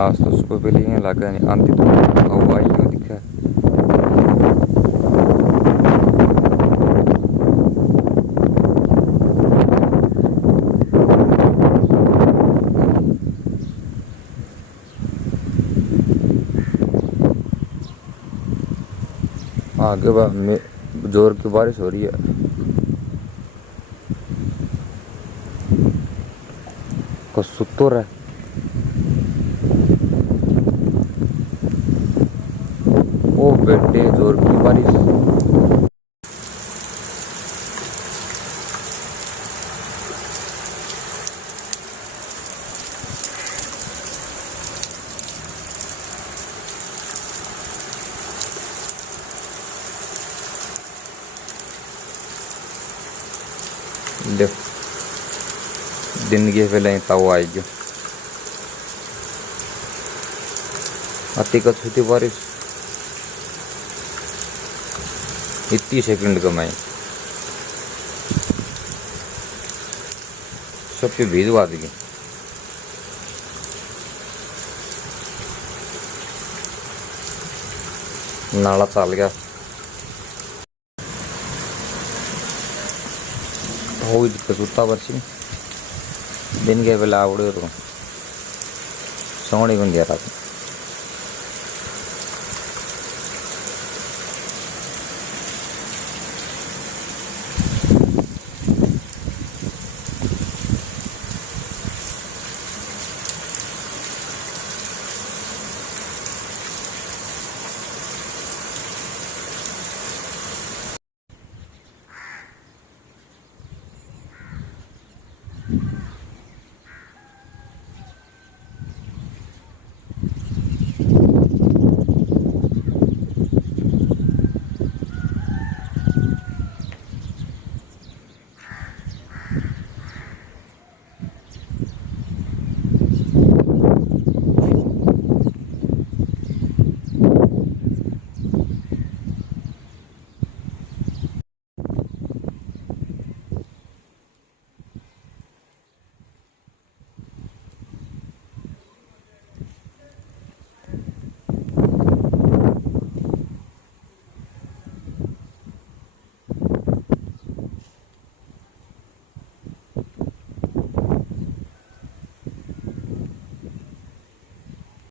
आज तो सुबह पहले यहाँ लगा नहीं आंधी तो हवा आई हो दिखा है। आगे में जोर की बारिश हो रही है। कुछ सुतो रहा है। ओ बेटे जोर की बारिश। दिन के पहले ताव आई गयो अति का छुट्टी बारिश इतनी सेकंड कमाई सबके भिजवा दी नाला चल गया हो दिक्कत वर्षी दिन के बेला आवड़े तो सोनी बन गया था।